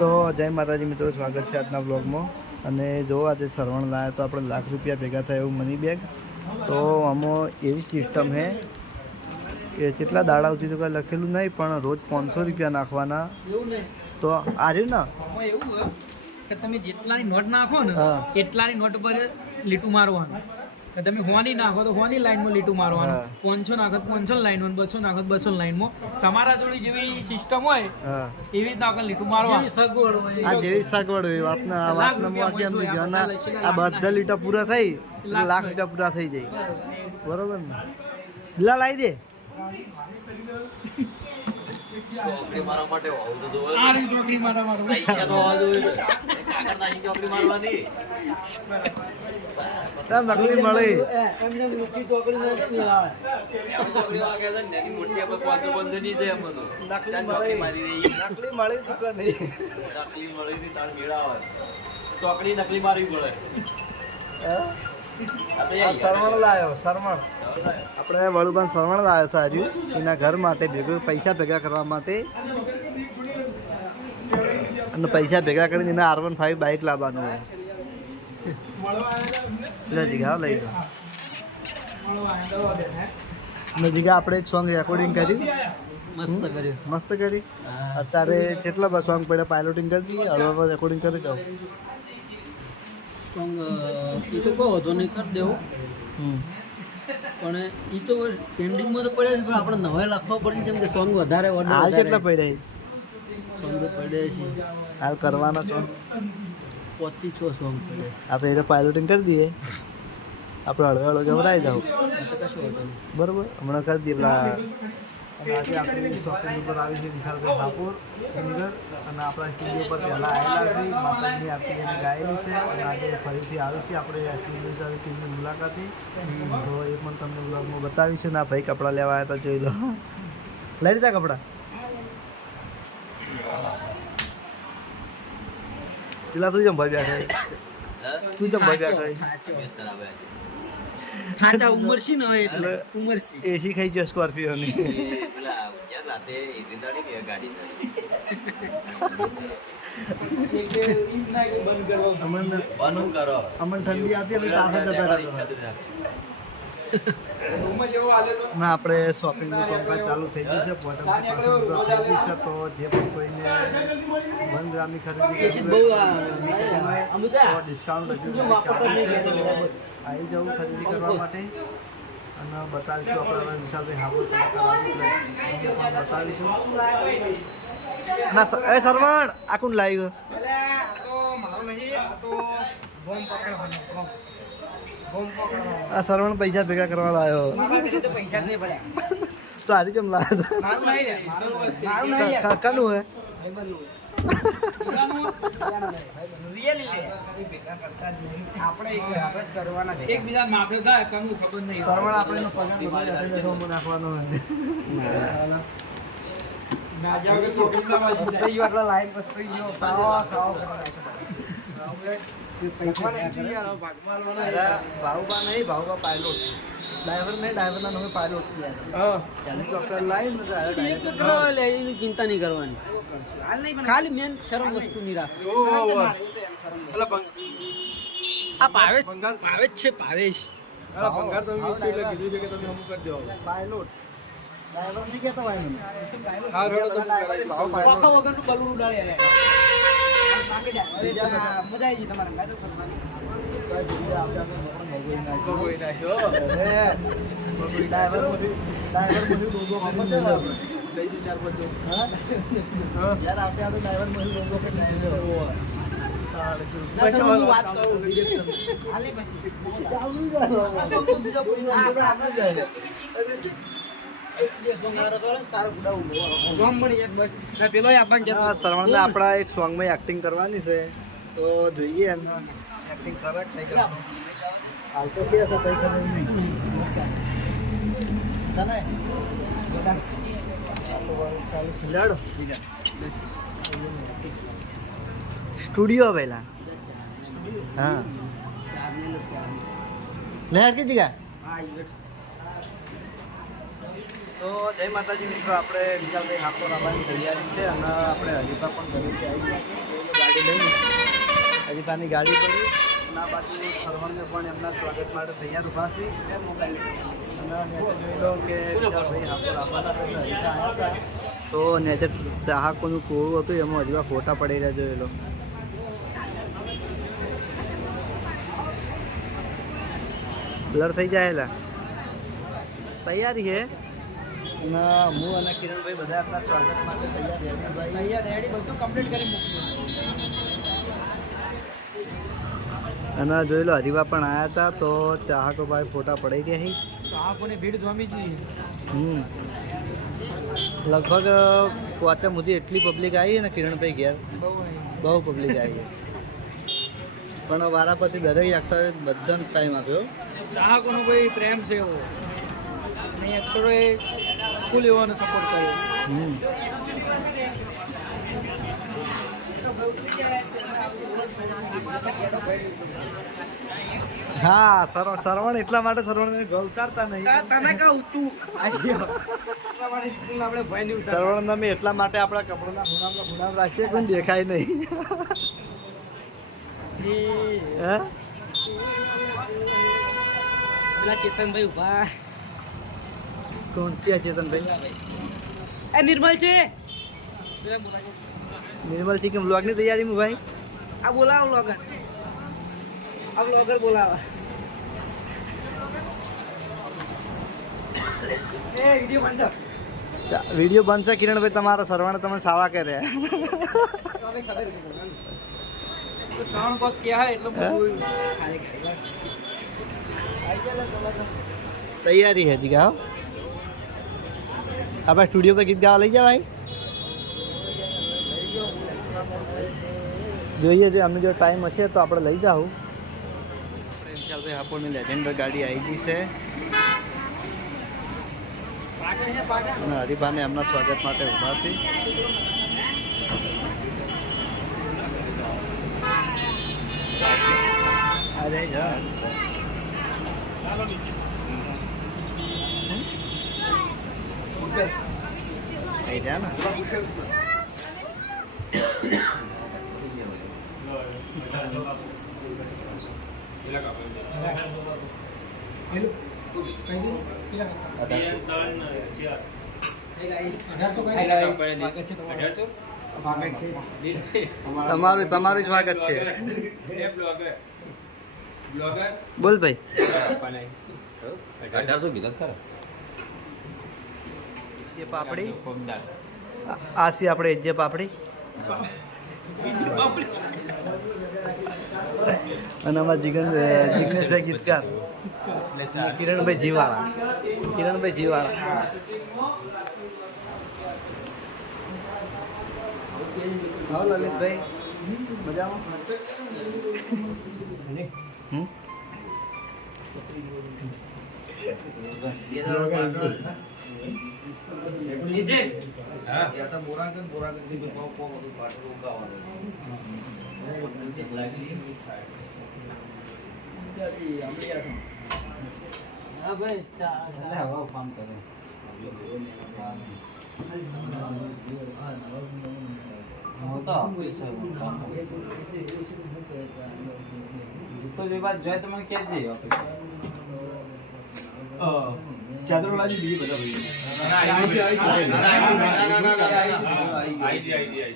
તો જય માતાજી મિત્રો, સ્વાગત છે આજના બ્લોગમાં. અને જો આજે સરવણ લાવ્યા તો આપણે લાખ રૂપિયા ભેગા થાય એવું મની બેગ. તો આમાં એવી સિસ્ટમ છે કે કેટલા દાડા સુધી તો કાંઈ લખેલું નહીં, પણ રોજ 500 રૂપિયા નાખવાના. તો આર્યું ને એવું કે તમે જેટલાની નોટ નાખો ને એટલાની નોટ પર લીટું મારવાનું. કે તમે હોની નાખો તો હોની લાઈનમાં લીટું મારવાનું, 500 નાખો તો 500 લાઈનમાં, 200 નાખો તો 200 લાઈનમાં. તમારા જોડે જેવી સિસ્ટમ હોય એવી રીતના આગળ લીટું મારવાનું. સગવડ હોય, આ જેવી સગવડ હોય આપના આ બધા લીટા પૂરા થઈ એટલે લાખ લીટા પૂરા થઈ જાય. બરોબર ને? લા લાવી દે. ચોકડી મારવા માટે હોવું તો જોવે. આ રીત ચોકડી મારવા પૈસા તો હોવા જોઈએ. કાકરદાની ચોકડી મારવાની. નકલી મળે એમને મુકી ચોકડી માં કેમ આવે? એમ ચોકડી વાગે છે ને એની મોટી આપણે 500 ની દે એમ તો. નકલી મારી રહી. નકલી મળી દુકાન નહીં. નકલી મળી ની તાણ મેળા આવે. ચોકડી નકલી મારવી પડે. સરવણ લાવ્યો, સરવણ આપણે વળુભાઈ સરવણ લાવ્યો છે આજુ એના ઘર માટે ભેગું પૈસા ભેગા કરવા માટે. અને પૈસા ભેગા કરીને એના R15 બાઇક લાવવાનું હોય. જગ્યા લઈ જાઓ. જગ્યા આપણે એક સોંગ રેકોર્ડિંગ કર્યું, મસ્ત કરી. અત્યારે કેટલા સોંગ પડ્યા પાયલોટિંગ કરી દઈએ, હળવા રેકોર્ડિંગ કરી જાઓ. સોંગ એ તો કહો તો નહીં કરી દેવું, પણ એ તો પેન્ડિંગમાં તો પડે છે, પણ આપણે નવા લખવા પડે જેમ કે સોંગ વધારે હાલ કેટલા પડ્યા? સોંગ તો પડે છે હાલ કરવાના સોંગ 5-6 સોંગ પડે. આપણે એને પાયલોટિંગ કરી દઈએ, આપણે હળવે જવરાઈ જાવ. તો કશું હોતું નહીં. બરોબર, હમણાં કરી દઈએ પેલા. અને આજે આપણી શોપિંગ ઉપર આવી છે વિશાલભાઈ ઠાકોર સિંગર, અને આપણા સ્ટુડિયો પર પહેલાં આવેલા છે, માતાજીની આરતી એને ગાયેલી છે. અને આજે ફરીથી આવી છે આપણે સ્ટુડિયો સાથે ટીમની મુલાકાતે. તો એ પણ તમને બ્લોગમાં બતાવીશું. ને આ ભાઈ કપડાં લેવા આવ્યા હતા, જોઈ લો. લઈ લીધા કપડાં? પેલા તું જમ ભાઈ બેઠા, તું જમ ભાઈ બેઠા. થાચા ઉંમર છે ને એટલે ઉંમર છે. એસી ખાઈ ગયો સ્કોર્પિયોની. પેલા જ્યાં રાતે ઈદી દાડી કે ગાડી દાડી. બંધ કરવા બનું કરો. અમને ઠંડી આવતી એટલે તાપ જ જતા રહેતા. ના, આપણે શોપિંગનું કામકાજ ચાલુ થઈ ગયું છે. પોતાનું થઈ ગયું છે. તો જે પણ કોઈને 1 ગ્રામની ખરીદી કરવી હોય તો ડિસ્કાઉન્ટ હજુ આવી જવું ખરીદી કરવા માટે. અને બતાવીશું આપણે વિશાલભાઈ હાવર બતાવીશું. ના એ સરવણ આ કોણ લાવ્યું? આ સરવણ પૈસા ભેગા કરવા લાવ્યો. તો આજે કેમ લાવ્યો? કાકાનું હે? એકબીજા માફી થાય કનું ખબર નહીં. સરવણ આપણે નાખવાનો ના જાવ કે લાઈન પસ્તી ગયો સાવ ભાવબા નહીં, ભાવબા પાયલોટ ડ્રાઈવર નહીં, ડ્રાઈવરના નામે પાયલોટ છે. હેલિકોપ્ટર લાવીને ચિંતા નહીં કરવાની, ખાલી મેન શરમ વસ્તુ નહીં રાખવી. આ ભાવેશ છે, ભાવેશ પાયલોટ ડ્રાઈવર નહીં કહેતો હોય ને. આખા વગરનું બલૂન ઉડાડે. મજા આવી ગઈ તમારે સરવણને આપણા એક સોંગમાં એક્ટિંગ કરવાની છે, તો જોઈએ એક્ટિંગ કરે નહીં કરે. હાલ તો કે છે કઈ કરે નહીં. લેડો સ્ટુડિયો પહેલા. હા લેડ की जगह તો જય માતાજી મિત્રો, આપણે વિશાલભાઈ હાપોર આવવાની તૈયારી છે અને આપણે હરીફા પણ ઘરેથી આવી ગયા ગાડી લઈને હરીફાની ગાડી પડી અને આ બાજુ ફરવાને પણ એમના સ્વાગત માટે તૈયાર ઊભા છે અને જોઈ લો કે વિશાલભાઈ હાપોર આવવાના હરીફા આવ્યા હતા તો નેચર ચાહકોનું કોળું હતું એમાં હરીફા ફોટા પડી રહ્યા જોઈ લો. બ્લર થઈ જાય એલા તૈયારી છે અને હું અને કિરણભાઈ બધા આપણા સ્વાગત માટે તૈયાર રેડી બધું કમ્પ્લીટ કરી મૂક્યું. અને જોઈ લો હરીફા પણ આવ્યા હતા તો ચાહકો ભાઈ ફોટા પડી રહ્યા છે. ચાહકોની ભીડ જોમી જોઈએ. લગભગ પોતે મુજી એટલી પબ્લિક આવી ને કિરણભાઈ ઘેર બહુ પબ્લિક આવી પણ વારાપતિ દરેક એક્ટરે બધાને ટાઈમ આપ્યો. ચાહકોનો કોઈ પ્રેમ છે એવો અને એક્ટરોએ ફૂલ એવાનો સપોર્ટ કર્યો. હા સરવણ એટલા માટે સરવણ ગલતારતા નહીં. તને કહું તું આપણે ભાઈ ની સરવણ અમે એટલા માટે આપણા કપડાના ખૂણામાં રાખીએ કોઈ દેખાય નહીં. હે પેલા ચેતનભાઈ ઉભા. કોણ ક્યાં ચેતનભાઈ? એ નિર્મલ છે. નિર્મલ છે કે બ્લોગની તૈયારીમાં ભાઈ આ બોલાવો બ્લોગર. આ બ્લોગર બોલાવો. એ વિડિયો બંધ કર. વિડીયો બંધ છે કિરણભાઈ તમારો. સરવાણે તમે સાવા કરે તો શ્રાવણ પગ ક્યાં એટલે બધું તૈયારી હતી ગાઓ. આપણે સ્ટુડિયો પર ગીત ગાવા લઈ જાવ ભાઈ. જોઈએ જો અમને જો ટાઈમ હશે તો આપણે લઈ જાઉં. વિશાલભાઈ હાપોરની લેજેન્ડર ગાડી આવી ગઈ છે અને હરીફાને એમના સ્વાગત માટે ઊભા છે. અરે યાર आई जा ना તમારું સ્વાગત છે. બોલ ભાઈ. ये पापड़ी आसी આપણે જે પાપડી અને અમારા જિગ્નેશભાઈ ગીતકાર કિરણભાઈ જીવાળા હા લલિતભાઈ મજામાં. નીચે હા યા તો બોરાગન થી બહુ બહુ બધું પાટલું ઉગાવવાનું હા ભાઈ હવા ફાર્મ કરે તો જે વાત જોઈએ તમે કહેજે ચાદરવાળી બીજી બધા આઈ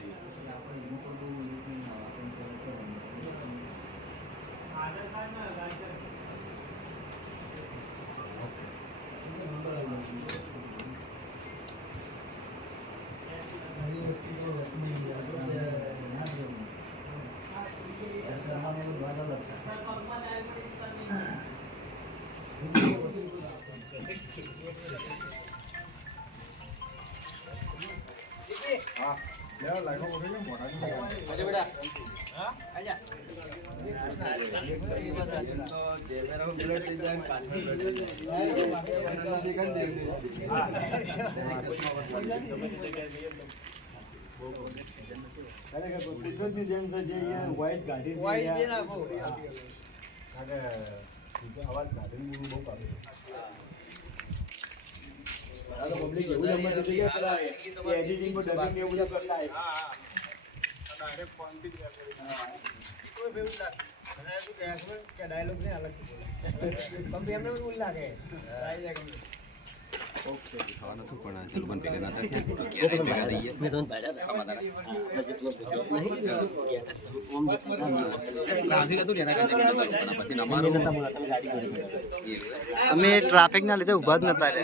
અમે ટ્રાફિકના લીધે ઊભા જ નતા રે.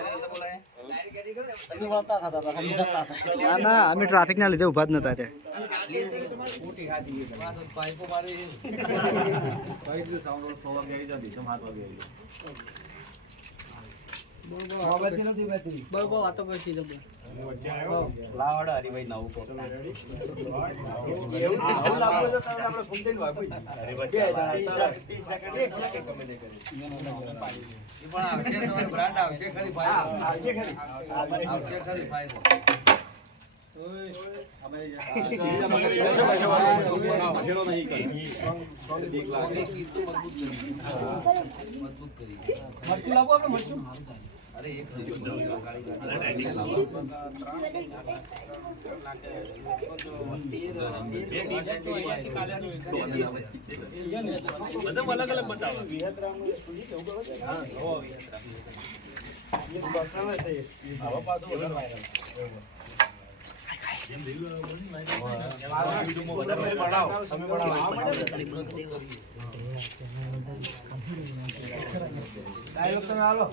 ના ના, અમે ટ્રાફિકના લીધે ઊભા જ નતા રે. પાઇપો મારી પણ આવશે તમારી બ્રાન્ડ આવશે ખરી આવશે ખરી ફાયદો અરે એક ડાયલોગ તમે હાલો.